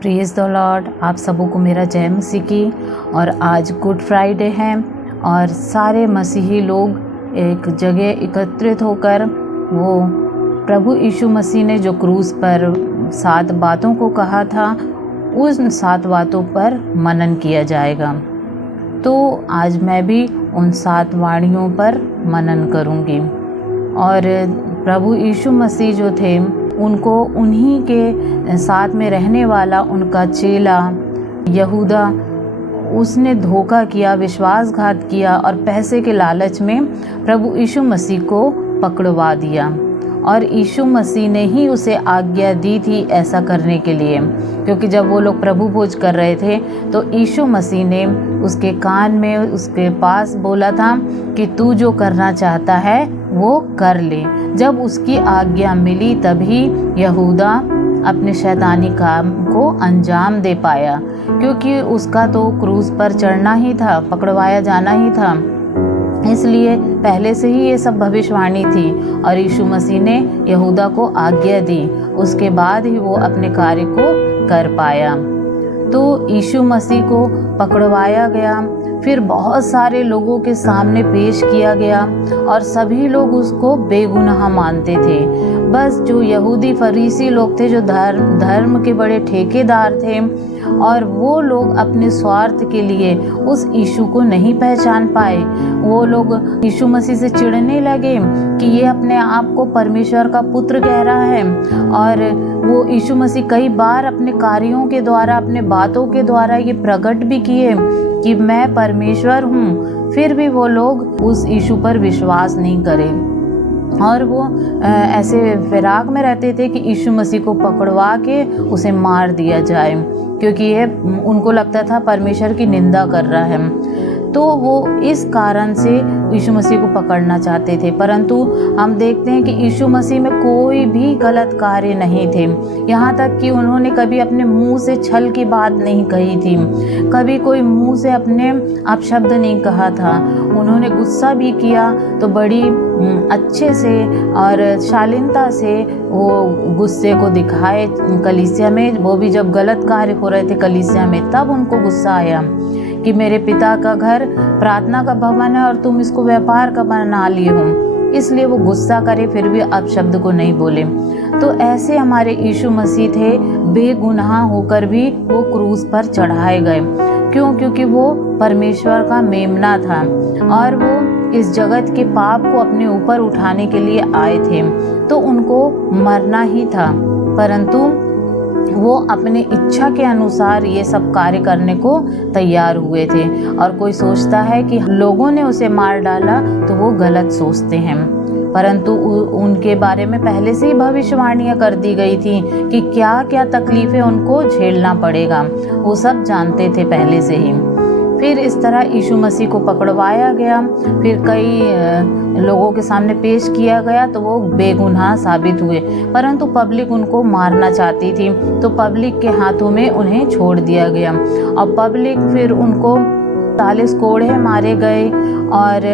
Praise the Lord. आप सबों को मेरा जय मसीह की। और आज गुड फ्राइडे है और सारे मसीही लोग एक जगह एकत्रित होकर वो प्रभु यीशु मसीह ने जो क्रूस पर 7 बातों को कहा था उन 7 बातों पर मनन किया जाएगा। तो आज मैं भी उन 7 वाणियों पर मनन करूँगी। और प्रभु यीशु मसीह जो थे उनको उन्हीं के साथ में रहने वाला उनका चेला यहूदा, उसने धोखा किया, विश्वासघात किया और पैसे के लालच में प्रभु यीशु मसीह को पकड़वा दिया। और यीशु मसीह ने ही उसे आज्ञा दी थी ऐसा करने के लिए, क्योंकि जब वो लोग प्रभु भोज कर रहे थे तो यीशु मसीह ने उसके कान में उसके पास बोला था कि तू जो करना चाहता है वो कर ले। जब उसकी आज्ञा मिली तभी यहूदा अपने शैतानी काम को अंजाम दे पाया, क्योंकि उसका तो क्रूस पर चढ़ना ही था, पकड़वाया जाना ही था। इसलिए पहले से ही ये सब भविष्यवाणी थी और यीशु मसीह ने यहूदा को आज्ञा दी, उसके बाद ही वो अपने कार्य को कर पाया। तो यीशु मसीह को पकड़वाया गया, फिर बहुत सारे लोगों के सामने पेश किया गया और सभी लोग उसको बेगुनाह मानते थे। बस जो यहूदी फरीसी लोग थे, जो धर्म के बड़े ठेकेदार थे, और वो लोग अपने स्वार्थ के लिए उस यीशु को नहीं पहचान पाए। वो लोग यीशु मसीह से चिढ़ने लगे कि ये अपने आप को परमेश्वर का पुत्र कह रहा है। और वो यीशु मसीह कई बार अपने कार्यों के द्वारा, अपने बातों के द्वारा ये प्रकट भी किए कि मैं परमेश्वर हूँ। फिर भी वो लोग उस यीशु पर विश्वास नहीं करें और वो ऐसे फिराक में रहते थे कि यीशु मसीह को पकड़वा के उसे मार दिया जाए, क्योंकि ये उनको लगता था परमेश्वर की निंदा कर रहा है। तो वो इस कारण से यीशु मसीह को पकड़ना चाहते थे। परंतु हम देखते हैं कि यीशु मसीह में कोई भी गलत कार्य नहीं थे। यहाँ तक कि उन्होंने कभी अपने मुंह से छल की बात नहीं कही थी, कभी कोई मुंह से अपने अपशब्द नहीं कहा था। उन्होंने गुस्सा भी किया तो बड़ी अच्छे से और शालीनता से वो गुस्से को दिखाए कलीसिया में। वो भी जब गलत कार्य हो रहे थे कलीसिया में, तब उनको गुस्सा आया कि मेरे पिता का घर प्रार्थना का भवन है और तुम इसको व्यापार का बना लिए हो। इसलिए वो गुस्सा करे फिर भी अपशब्द को नहीं बोले। तो ऐसे हमारे यीशु मसीह थे, बेगुनाह होकर भी वो क्रूस पर चढ़ाए गए। क्यों? क्योंकि वो परमेश्वर का मेमना था और वो इस जगत के पाप को अपने ऊपर उठाने के लिए आए थे। तो उनको मरना ही था, परंतु वो अपने इच्छा के अनुसार ये सब कार्य करने को तैयार हुए थे। और कोई सोचता है कि लोगों ने उसे मार डाला तो वो गलत सोचते हैं, परंतु उनके बारे में पहले से ही भविष्यवाणियां कर दी गई थी कि क्या क्या तकलीफें उनको झेलना पड़ेगा। वो सब जानते थे पहले से ही। फिर इस तरह यीशु मसीह को पकड़वाया गया, फिर कई लोगों के सामने पेश किया गया तो वो बेगुनाह साबित हुए। परंतु पब्लिक उनको मारना चाहती थी, तो पब्लिक के हाथों में उन्हें छोड़ दिया गया। और पब्लिक फिर उनको 40 कोड़े मारे गए और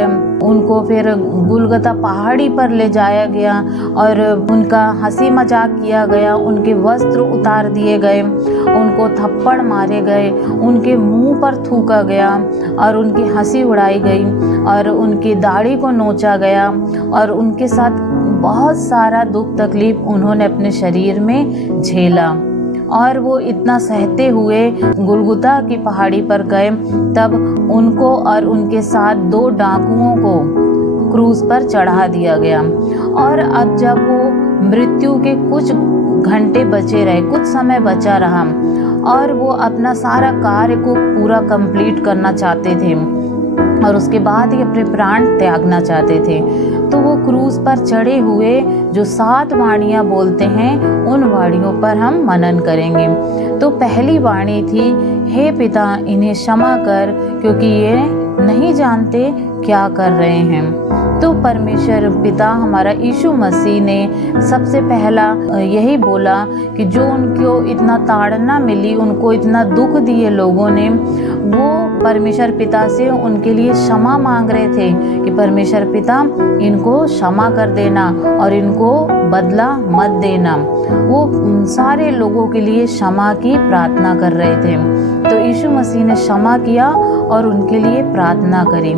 उनको फिर गुलगता पहाड़ी पर ले जाया गया और उनका हंसी मजाक किया गया, उनके वस्त्र उतार दिए गए, उनको थप्पड़ मारे गए, उनके मुंह पर थूका गया और उनकी हंसी उड़ाई गई और उनकी दाढ़ी को नोचा गया और उनके साथ बहुत सारा दुख तकलीफ उन्होंने अपने शरीर में झेला। और वो इतना सहते हुए गुलगुता की पहाड़ी पर गए, तब उनको और उनके साथ 2 डाकुओं को क्रूस पर चढ़ा दिया गया। और अब जब वो मृत्यु के कुछ घंटे बचे रहे, कुछ समय बचा रहा और वो अपना सारा कार्य को पूरा कंप्लीट करना चाहते थे और उसके बाद ही अपने प्राण त्यागना चाहते थे, तो वो क्रूस पर चढ़े हुए जो 7 वाणियाँ बोलते हैं उन वाणियों पर हम मनन करेंगे। तो पहली वाणी थी, हे पिता इन्हें क्षमा कर क्योंकि ये नहीं जानते क्या कर रहे हैं। तो परमेश्वर पिता हमारा यीशु मसीह ने सबसे पहला यही बोला कि जो उनको इतना ताड़ना मिली, उनको इतना दुख दिए लोगों ने, वो परमेश्वर पिता से उनके लिए क्षमा मांग रहे थे कि परमेश्वर पिता इनको क्षमा कर देना और इनको बदला मत देना। वो सारे लोगों के लिए क्षमा की प्रार्थना कर रहे थे। तो यीशु मसीह ने क्षमा किया और उनके लिए प्रार्थना करी।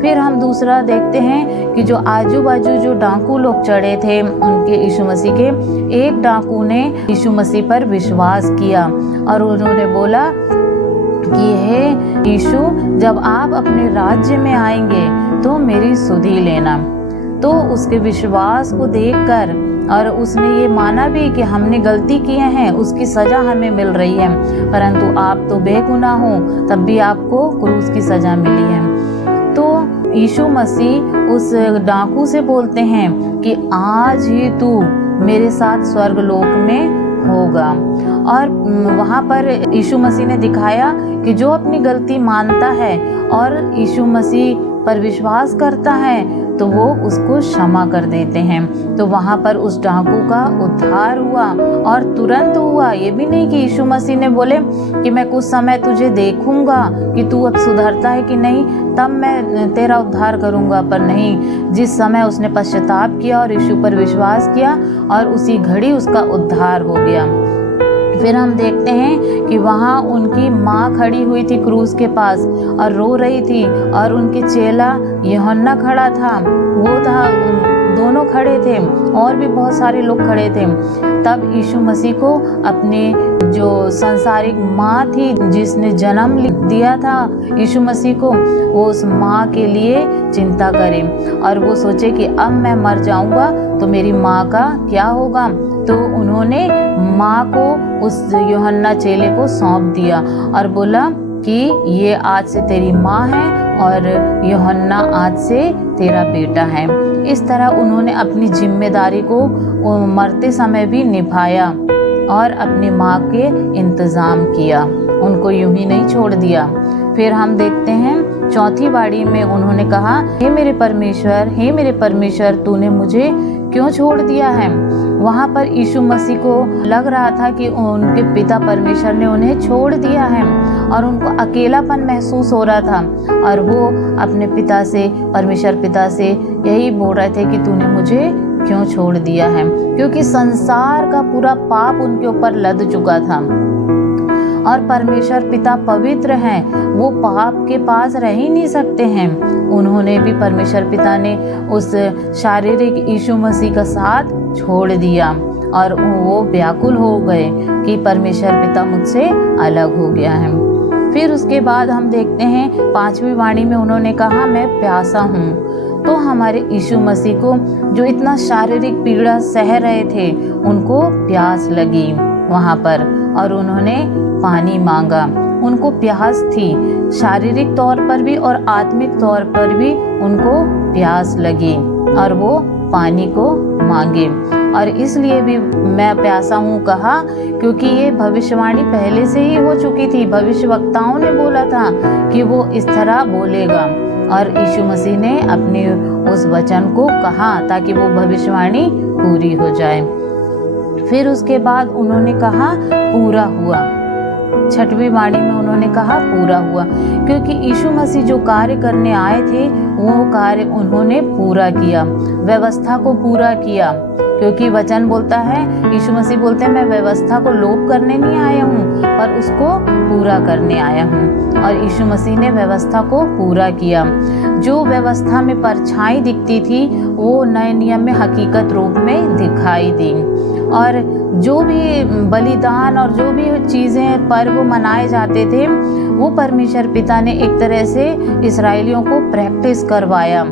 फिर हम दूसरा देखते हैं कि जो आजू बाजू जो डाकू लोग चढ़े थे उनके यीशु मसीह के, एक डाकू ने यीशु मसीह पर विश्वास किया और उन्होंने बोला कि हे यीशु, जब आप अपने राज्य में आएंगे तो मेरी सुधि लेना। तो उसके विश्वास को देखकर और उसने ये माना भी कि हमने गलती किए हैं, उसकी सज़ा हमें मिल रही है, परंतु आप तो बेगुनाह हो, तब भी आपको क्रूस की सज़ा मिली है। तो यीशु मसीह उस डाकू से बोलते हैं कि आज ही तू मेरे साथ स्वर्गलोक में होगा। और वहाँ पर यीशु मसीह ने दिखाया कि जो अपनी गलती मानता है और यीशु मसीह पर विश्वास करता है तो वो उसको क्षमा कर देते हैं। तो वहाँ पर उस डाकू का उद्धार हुआ और तुरंत हुआ। ये भी नहीं कि यीशु मसीह ने बोले कि मैं कुछ समय तुझे देखूंगा कि तू अब सुधरता है कि नहीं, तब मैं तेरा उद्धार करूंगा, पर नहीं, जिस समय उसने पश्चाताप किया और यीशु पर विश्वास किया और उसी घड़ी उसका उद्धार हो गया। फिर हम देखते हैं कि वहाँ उनकी माँ खड़ी हुई थी क्रूस के पास और रो रही थी और उनके चेला यूहन्ना खड़ा था, वो था, दोनों खड़े थे और भी बहुत सारे लोग खड़े थे। तब यीशु मसीह को अपने जो सांसारिक माँ थी जिसने जन्म दिया था यीशु मसीह को, वो उस माँ के लिए चिंता करे और वो सोचे कि अब मैं मर जाऊंगा तो मेरी माँ का क्या होगा। तो उन्होंने माँ को उस यूहन्ना चेले को सौंप दिया और बोला कि ये आज से तेरी माँ है और यूहन्ना आज से तेरा बेटा है। इस तरह उन्होंने अपनी जिम्मेदारी को मरते समय भी निभाया और अपनी माँ के इंतज़ाम किया, उनको यूं ही नहीं छोड़ दिया। फिर हम देखते हैं चौथी बाड़ी में उन्होंने कहा, हे मेरे परमेश्वर, हे मेरे परमेश्वर, तूने मुझे क्यों छोड़ दिया है। वहाँ पर यीशु मसीह को लग रहा था कि उनके पिता परमेश्वर ने उन्हें छोड़ दिया है और उनको अकेलापन महसूस हो रहा था और वो अपने पिता से, परमेश्वर पिता से यही बोल रहे थे कि तूने मुझे क्यों छोड़ दिया है, क्योंकि संसार का पूरा पाप उनके ऊपर लद चुका था और परमेश्वर पिता पवित्र हैं, वो पाप के पास रह ही नहीं सकते हैं। उन्होंने भी, परमेश्वर पिता ने उस शारीरिक यीशु मसीह का साथ छोड़ दिया और वो व्याकुल हो गए कि परमेश्वर पिता मुझसे अलग हो गया है। फिर उसके बाद हम देखते हैं पांचवी वाणी में उन्होंने कहा, मैं प्यासा हूँ। तो हमारे यीशु मसीह को जो इतना शारीरिक पीड़ा सह रहे थे उनको प्यास लगी वहाँ पर और उन्होंने पानी मांगा। उनको प्यास थी, शारीरिक तौर पर भी और आत्मिक तौर पर भी उनको प्यास लगी और वो पानी को मांगे। और इसलिए भी मैं प्यासा हूँ कहा क्योंकि ये भविष्यवाणी पहले से ही हो चुकी थी। भविष्यवक्ताओं ने बोला था कि वो इस तरह बोलेगा और यीशु मसीह ने अपने उस वचन को कहा ताकि वो भविष्यवाणी पूरी हो जाए। फिर उसके बाद उन्होंने कहा पूरा हुआ। छठवीं वाणी में उन्होंने कहा पूरा हुआ, क्योंकि यीशु मसीह जो कार्य करने आए थे वो कार्य उन्होंने पूरा किया, व्यवस्था को पूरा किया। क्योंकि वचन बोलता है, यीशु मसीह बोलते हैं, मैं व्यवस्था को लोप करने नहीं आया हूँ पर उसको पूरा करने आया हूँ। और यीशु मसीह ने व्यवस्था को पूरा किया। जो व्यवस्था में परछाई दिखती थी वो नए नियम में हकीकत रूप में दिखाई दी। और जो भी बलिदान और जो भी चीज़ें पर्व मनाए जाते थे वो परमेश्वर पिता ने एक तरह से इस्राएलियों को प्रैक्टिस करवाया।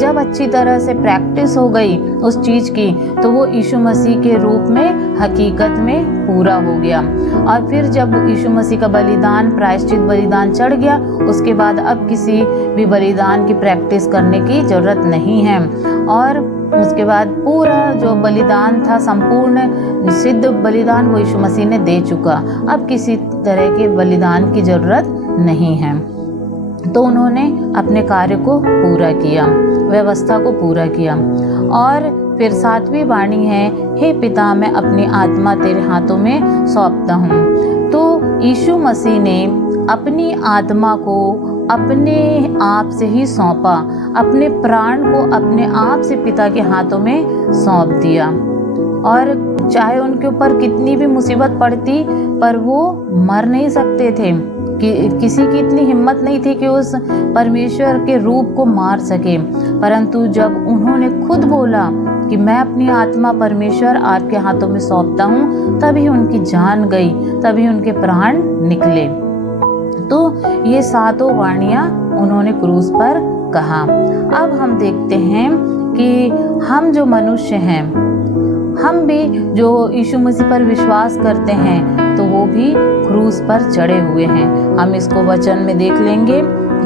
जब अच्छी तरह से प्रैक्टिस हो गई उस चीज़ की तो वो यीशु मसीह के रूप में हकीकत में पूरा हो गया। और फिर जब यीशु मसीह का बलिदान, प्रायश्चित बलिदान चढ़ गया, उसके बाद अब किसी भी बलिदान की प्रैक्टिस करने की ज़रूरत नहीं है। और उसके बाद पूरा जो बलिदान था, संपूर्ण सिद्ध बलिदान वो यीशु मसीह ने दे चुका। अब किसी तरह के बलिदान की ज़रूरत नहीं है। तो उन्होंने अपने कार्य को पूरा किया, व्यवस्था को पूरा किया। और फिर 7वीं वाणी है, हे पिता मैं अपनी आत्मा तेरे हाथों में सौंपता हूँ। तो यीशु मसीह ने अपनी आत्मा को अपने आप से ही सौंपा, अपने प्राण को अपने आप से पिता के हाथों में सौंप दिया। और चाहे उनके ऊपर कितनी भी मुसीबत पड़ती, पर वो मर नहीं सकते थे। कि किसी की इतनी हिम्मत नहीं थी कि उस परमेश्वर के रूप को मार सके। परंतु जब उन्होंने खुद बोला कि मैं अपनी आत्मा परमेश्वर आपके हाथों में सौंपता हूँ, तभी उनकी जान गई, तभी उनके प्राण निकले। तो ये 7 वाणियाँ उन्होंने क्रूस पर कहा। अब हम देखते हैं कि हम जो मनुष्य हैं, हम भी जो यीशु मसीह पर विश्वास करते हैं, तो वो भी क्रूस पर चढ़े हुए हैं। हम इसको वचन में देख लेंगे,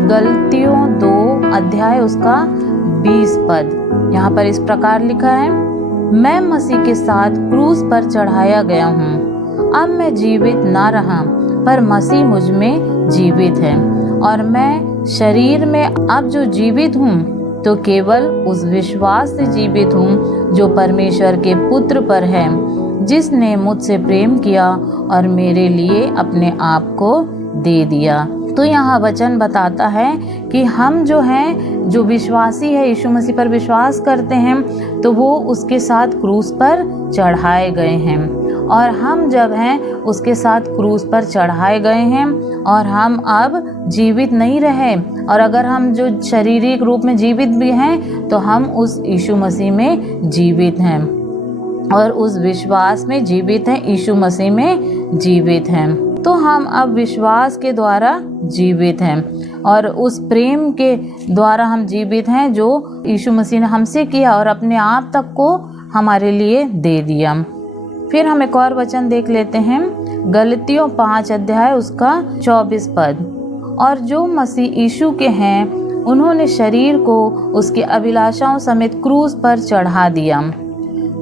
गलतियों 2 अध्याय उसका 20 पद। यहाँ पर इस प्रकार लिखा है, मैं मसीह के साथ क्रूस पर चढ़ाया गया हूँ। अब मैं जीवित ना रहा, पर मसीह मुझ में जीवित है। और मैं शरीर में अब जो जीवित हूँ, तो केवल उस विश्वास से जीवित हूँ जो परमेश्वर के पुत्र पर है, जिसने मुझसे प्रेम किया और मेरे लिए अपने आप को दे दिया। तो यहाँ वचन बताता है कि हम जो हैं, जो विश्वासी है, यीशु मसीह पर विश्वास करते हैं, तो वो उसके साथ क्रूस पर चढ़ाए गए हैं। और हम जब हैं उसके साथ क्रूस पर चढ़ाए गए हैं, और हम अब जीवित नहीं रहे। और अगर हम जो शारीरिक रूप में जीवित भी हैं, तो हम उस यीशु मसीह में जीवित हैं और उस विश्वास में जीवित हैं, यीशु मसीह में जीवित हैं। तो हम अब विश्वास के द्वारा जीवित हैं और उस प्रेम के द्वारा हम जीवित हैं जो यीशु मसीह ने हमसे किया और अपने आप तक को हमारे लिए दे दिया। फिर हम एक और वचन देख लेते हैं, गलतियों 5 अध्याय उसका 24 पद। और जो मसीह यीशु के हैं, उन्होंने शरीर को उसकी अभिलाषाओं समेत क्रूस पर चढ़ा दिया।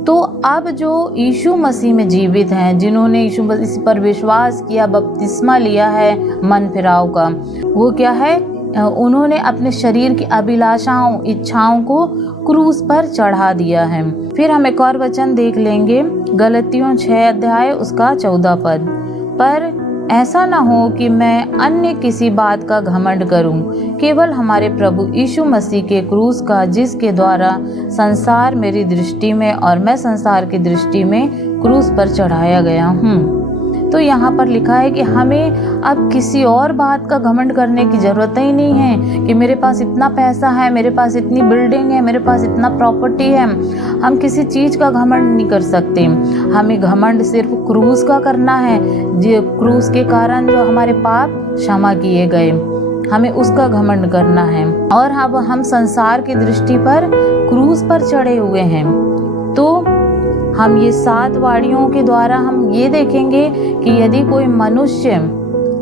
तो अब जो यीशु मसीह में जीवित हैं, जिन्होंने यीशु मसीह पर विश्वास किया, बपतिस्मा लिया है मन फिराव का, वो क्या है, उन्होंने अपने शरीर की अभिलाषाओं, इच्छाओं को क्रूस पर चढ़ा दिया है। फिर हम एक और वचन देख लेंगे, गलतियों 6 अध्याय उसका 14 पद। पर ऐसा न हो कि मैं अन्य किसी बात का घमंड करूं, केवल हमारे प्रभु यीशु मसीह के क्रूस का, जिसके द्वारा संसार मेरी दृष्टि में और मैं संसार की दृष्टि में क्रूस पर चढ़ाया गया हूँ। तो यहाँ पर लिखा है कि हमें अब किसी और बात का घमंड करने की ज़रूरत ही नहीं है कि मेरे पास इतना पैसा है, मेरे पास इतनी बिल्डिंग है, मेरे पास इतना प्रॉपर्टी है। हम किसी चीज़ का घमंड नहीं कर सकते। हमें घमंड सिर्फ क्रूस का करना है, जो क्रूस के कारण जो हमारे पाप क्षमा किए गए, हमें उसका घमंड करना है। और अब हम संसार की दृष्टि पर क्रूस पर चढ़े हुए हैं। तो हम ये 7 वाणियों के द्वारा हम ये देखेंगे कि यदि कोई मनुष्य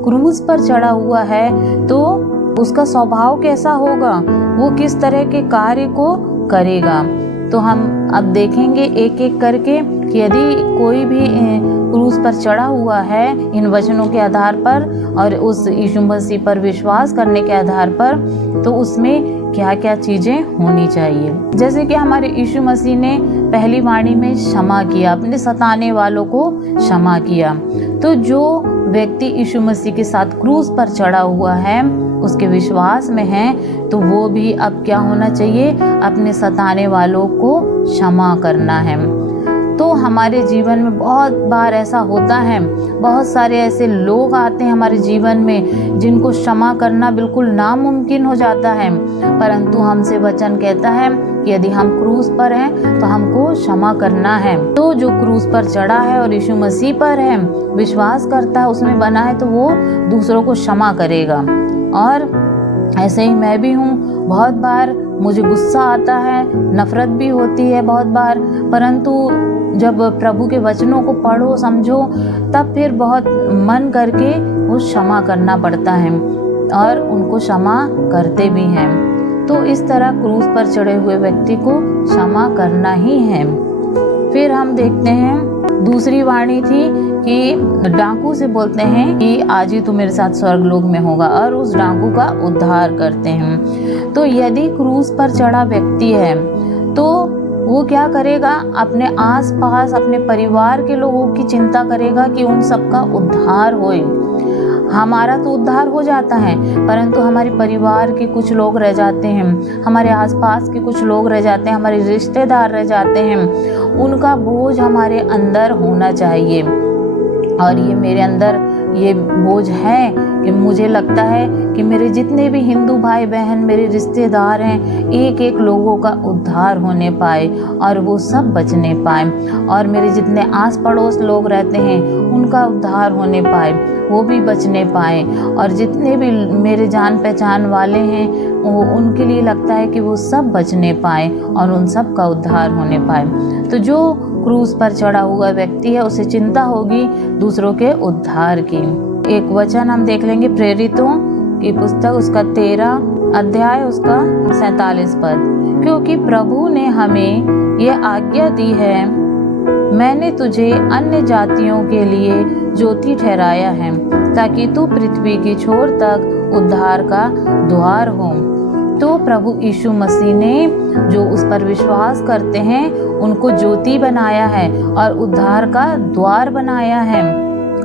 क्रूस पर चढ़ा हुआ है, तो उसका स्वभाव कैसा होगा, वो किस तरह के कार्य को करेगा। तो हम अब देखेंगे एक एक करके कि यदि कोई भी क्रूस पर चढ़ा हुआ है इन वचनों के आधार पर और उस यीशु मसीह पर विश्वास करने के आधार पर, तो उसमें क्या क्या चीज़ें होनी चाहिए। जैसे कि हमारे यीशु मसीह ने पहली वाणी में क्षमा किया, अपने सताने वालों को क्षमा किया। तो जो व्यक्ति यीशु मसीह के साथ क्रूस पर चढ़ा हुआ है, उसके विश्वास में है, तो वो भी अब क्या होना चाहिए, अपने सताने वालों को क्षमा करना है। तो हमारे जीवन में बहुत बार ऐसा होता है, बहुत सारे ऐसे लोग आते हैं हमारे जीवन में जिनको क्षमा करना बिल्कुल नामुमकिन हो जाता है, परंतु हमसे वचन कहता है कि यदि हम क्रूस पर हैं तो हमको क्षमा करना है। तो जो क्रूस पर चढ़ा है और यीशु मसीह पर है, विश्वास करता है, उसमें बना है, तो वो दूसरों को क्षमा करेगा। और ऐसे ही मैं भी हूँ, बहुत बार मुझे गुस्सा आता है, नफरत भी होती है बहुत बार, परंतु जब प्रभु के वचनों को पढ़ो, समझो, तब फिर बहुत मन करके वो क्षमा करना पड़ता है और उनको क्षमा करते भी हैं। तो इस तरह क्रूस पर चढ़े हुए व्यक्ति को क्षमा करना ही है। फिर हम देखते हैं दूसरी वाणी थी कि डाकू से बोलते हैं कि आज ही तू मेरे साथ स्वर्गलोक में होगा, और उस डाकू का उद्धार करते हैं। तो यदि क्रूस पर चढ़ा व्यक्ति है तो वो क्या करेगा, अपने आसपास अपने परिवार के लोगों की चिंता करेगा कि उन सबका उद्धार होए। हमारा तो उद्धार हो जाता है, परंतु हमारे परिवार के कुछ लोग रह जाते हैं, हमारे आसपास के कुछ लोग रह जाते हैं, हमारे रिश्तेदार रह जाते हैं। उनका बोझ हमारे अंदर होना चाहिए। और ये मेरे अंदर ये बोझ है कि मुझे लगता है कि मेरे जितने भी हिंदू भाई बहन मेरे रिश्तेदार हैं, एक एक लोगों का उद्धार होने पाए और वो सब बचने पाए, और मेरे जितने आस पड़ोस लोग रहते हैं उनका उद्धार होने पाए, वो भी बचने पाए, और जितने भी मेरे जान पहचान वाले हैं वो उनके लिए लगता है कि वो सब बचने पाए और उन सब का उद्धार होने पाए। तो जो क्रूस पर चढ़ा हुआ व्यक्ति है उसे चिंता होगी दूसरों के उद्धार की। एक वचन हम देख लेंगे प्रेरितों की पुस्तक, उसका 13 अध्याय, उसका 47 पद। क्योंकि प्रभु ने हमें यह आज्ञा दी है, मैंने तुझे अन्य जातियों के लिए ज्योति ठहराया है, ताकि तू पृथ्वी की छोर तक उद्धार का द्वार हो। तो प्रभु यीशु मसीह ने जो उस पर विश्वास करते हैं उनको ज्योति बनाया है और उद्धार का द्वार बनाया है,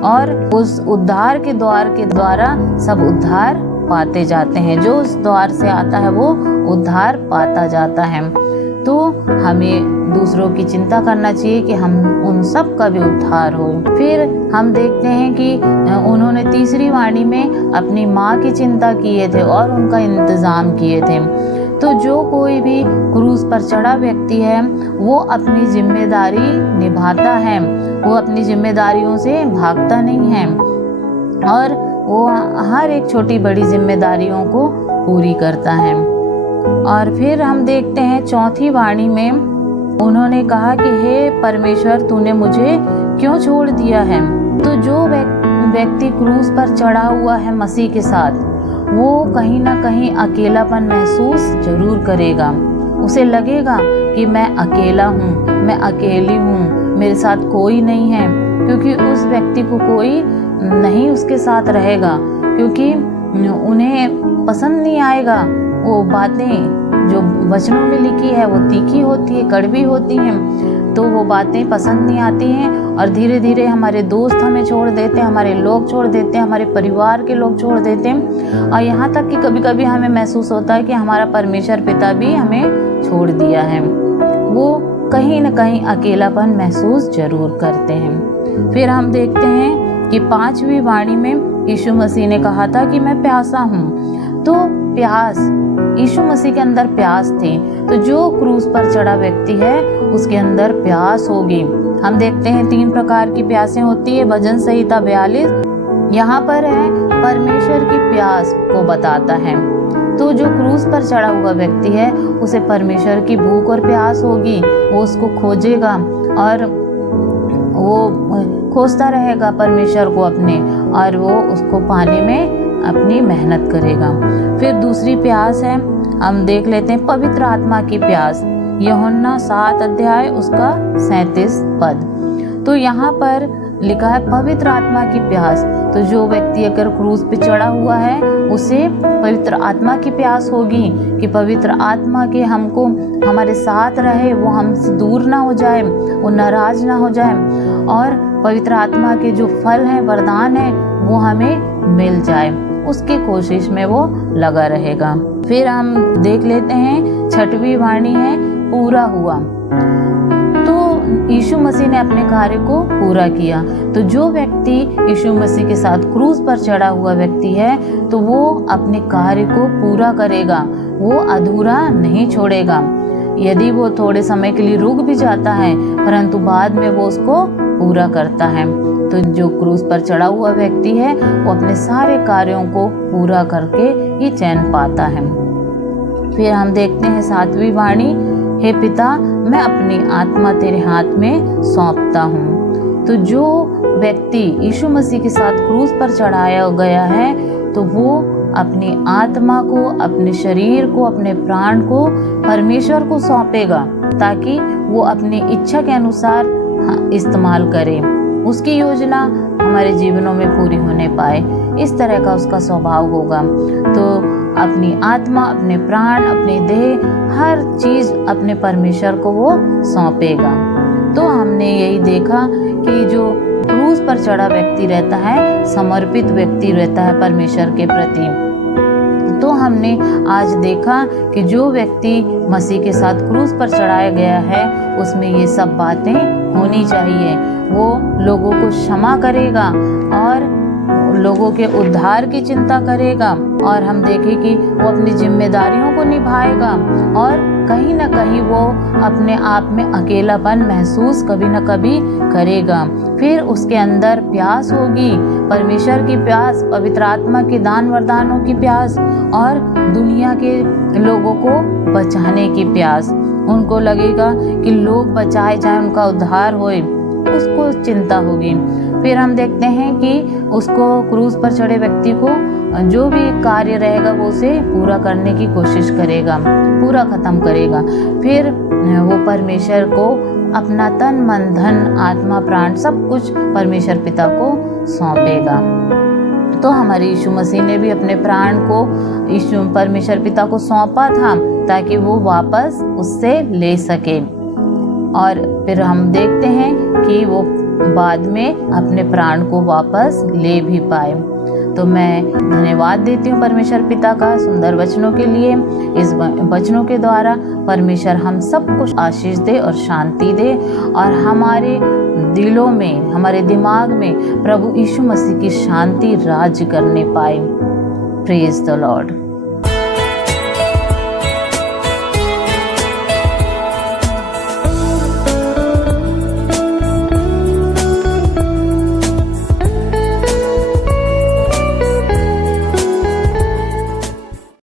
और उस उद्धार के द्वार के द्वारा सब उद्धार पाते जाते हैं। जो उस द्वार से आता है वो उद्धार पाता जाता है। तो हमें दूसरों की चिंता करना चाहिए कि हम उन सब का भी उद्धार हो। फिर हम देखते हैं कि उन्होंने तीसरी वाणी में अपनी माँ की चिंता किए थे और उनका इंतज़ाम किए थे। तो जो कोई भी क्रूस पर चढ़ा व्यक्ति है वो अपनी जिम्मेदारी निभाता है, वो अपनी जिम्मेदारियों से भागता नहीं है, और वो हर एक छोटी बड़ी जिम्मेदारियों को पूरी करता है। और फिर हम देखते हैं चौथी वाणी में उन्होंने कहा कि हे परमेश्वर, तूने मुझे क्यों छोड़ दिया है। तो जो व्यक्ति क्रूस पर चढ़ा हुआ है मसीह के साथ, वो कहीं ना कहीं अकेलापन महसूस जरूर करेगा। उसे लगेगा कि मैं अकेला हूँ, मैं अकेली हूँ, मेरे साथ कोई नहीं है, क्योंकि उस व्यक्ति को कोई नहीं उसके साथ रहेगा, क्योंकि उन्हें पसंद नहीं आएगा। वो बातें जो वचनों में लिखी है वो तीखी होती है, कड़वी होती हैं, तो वो बातें पसंद नहीं आती हैं, और धीरे धीरे हमारे दोस्त हमें छोड़ देते हैं, हमारे लोग छोड़ देते हैं, हमारे परिवार के लोग छोड़ देते हैं, और यहाँ तक कि कभी कभी हमें महसूस होता है कि हमारा परमेश्वर पिता भी हमें छोड़ दिया है। वो कहीं न कहीं अकेलापन महसूस जरूर करते हैं। फिर हम देखते हैं कि 5वीं वाणी में यीशु मसीह ने कहा था कि मैं प्यासा हूँ। तो प्यास, यीशु मसीह के अंदर प्यास थी। तो जो क्रूस पर चढ़ा व्यक्ति है उसके अंदर प्यास होगी। हम देखते हैं 3 प्रकार की प्यासें होती है। भजन संहिता 42 यहाँ पर है परमेश्वर की प्यास को बताता है। तो जो क्रूस पर चढ़ा हुआ व्यक्ति है उसे परमेश्वर की भूख और प्यास होगी, वो उसको खोजेगा और वो खोजता रहेगा परमेश्वर को अपने, और वो उसको पाने में अपनी मेहनत करेगा। फिर दूसरी प्यास है, हम देख लेते हैं पवित्र आत्मा की प्यास, यूहन्ना 7 अध्याय उसका 37 पद। तो यहाँ पर लिखा है पवित्र आत्मा की प्यास। तो जो व्यक्ति अगर क्रूस पे चढ़ा हुआ है उसे पवित्र आत्मा की प्यास होगी कि पवित्र आत्मा के हमको हमारे साथ रहे, वो हमसे दूर ना हो जाए, वो नाराज ना हो जाए, और पवित्र आत्मा के जो फल हैं, वरदान हैं, वो हमें मिल जाए, उसकी कोशिश में वो लगा रहेगा। फिर हम देख लेते हैं 6वीं वाणी है पूरा हुआ। तो यीशु मसीह ने अपने कार्य को पूरा किया। तो जो व्यक्ति यीशु मसीह के साथ क्रूस पर चढ़ा हुआ व्यक्ति है तो वो अपने कार्य को पूरा करेगा, वो अधूरा नहीं छोड़ेगा। यदि वो थोड़े समय के लिए रुक भी जाता है परंतु बाद में वो उसको पूरा करता है। तो जो क्रूस पर चढ़ा हुआ व्यक्ति है वो अपने सारे कार्यों को पूरा करके ही चैन पाता है। फिर हम देखते हैं 7वीं वाणी, हे पिता, मैं अपनी आत्मा तेरे हाथ में सौंपता हूँ। तो जो व्यक्ति यीशु मसीह के साथ क्रूस पर चढ़ाया गया है तो वो अपनी आत्मा को, अपने शरीर को, अपने प्राण को परमेश्वर को सौंपेगा, ताकि वो अपनी इच्छा के अनुसार इस्तेमाल करे, उसकी योजना हमारे जीवनों में पूरी होने पाए, इस तरह का उसका स्वभाव होगा। तो अपनी आत्मा, अपने प्राण, अपनी देह, हर चीज़ अपने परमेश्वर को वो सौंपेगा। तो हमने यही देखा कि जो क्रूस पर चढ़ा व्यक्ति रहता है, समर्पित व्यक्ति रहता है परमेश्वर के प्रति। तो हमने आज देखा कि जो व्यक्ति मसीह के साथ क्रूस पर चढ़ाया गया है, उसमें ये सब बातें होनी चाहिए। वो लोगों को क्षमा करेगा और लोगों के उद्धार की चिंता करेगा, और हम देखें कि वो अपनी जिम्मेदारियों को निभाएगा, और कहीं ना कहीं वो अपने आप में अकेलापन महसूस कभी ना कभी करेगा। फिर उसके अंदर प्यास होगी, परमेश्वर की प्यास, पवित्र आत्मा के दान वरदानों की प्यास, और दुनिया के लोगों को बचाने की प्यास। उनको लगेगा कि लोग बचाए जाएं, उनका उद्धार होए, उसको चिंता होगी। फिर हम देखते हैं कि उसको क्रूस पर चढ़े व्यक्ति को जो भी कार्य रहेगा वो उसे पूरा करने की कोशिश करेगा, पूरा खत्म करेगा। फिर वो परमेश्वर को अपना तन मन धन आत्मा प्राण सब कुछ परमेश्वर पिता को सौंपेगा। तो हमारे यीशु मसीह ने भी अपने प्राण को यीशु परमेश्वर पिता को सौंपा था ताकि वो वापस उससे ले सके। और फिर हम देखते हैं कि वो बाद में अपने प्राण को वापस ले भी पाए। तो मैं धन्यवाद देती हूँ परमेश्वर पिता का सुंदर वचनों के लिए। इस वचनों के द्वारा परमेश्वर हम सब कुछ आशीष दे और शांति दे, और हमारे दिलों में, हमारे दिमाग में प्रभु यीशु मसीह की शांति राज करने पाए। Praise the Lord.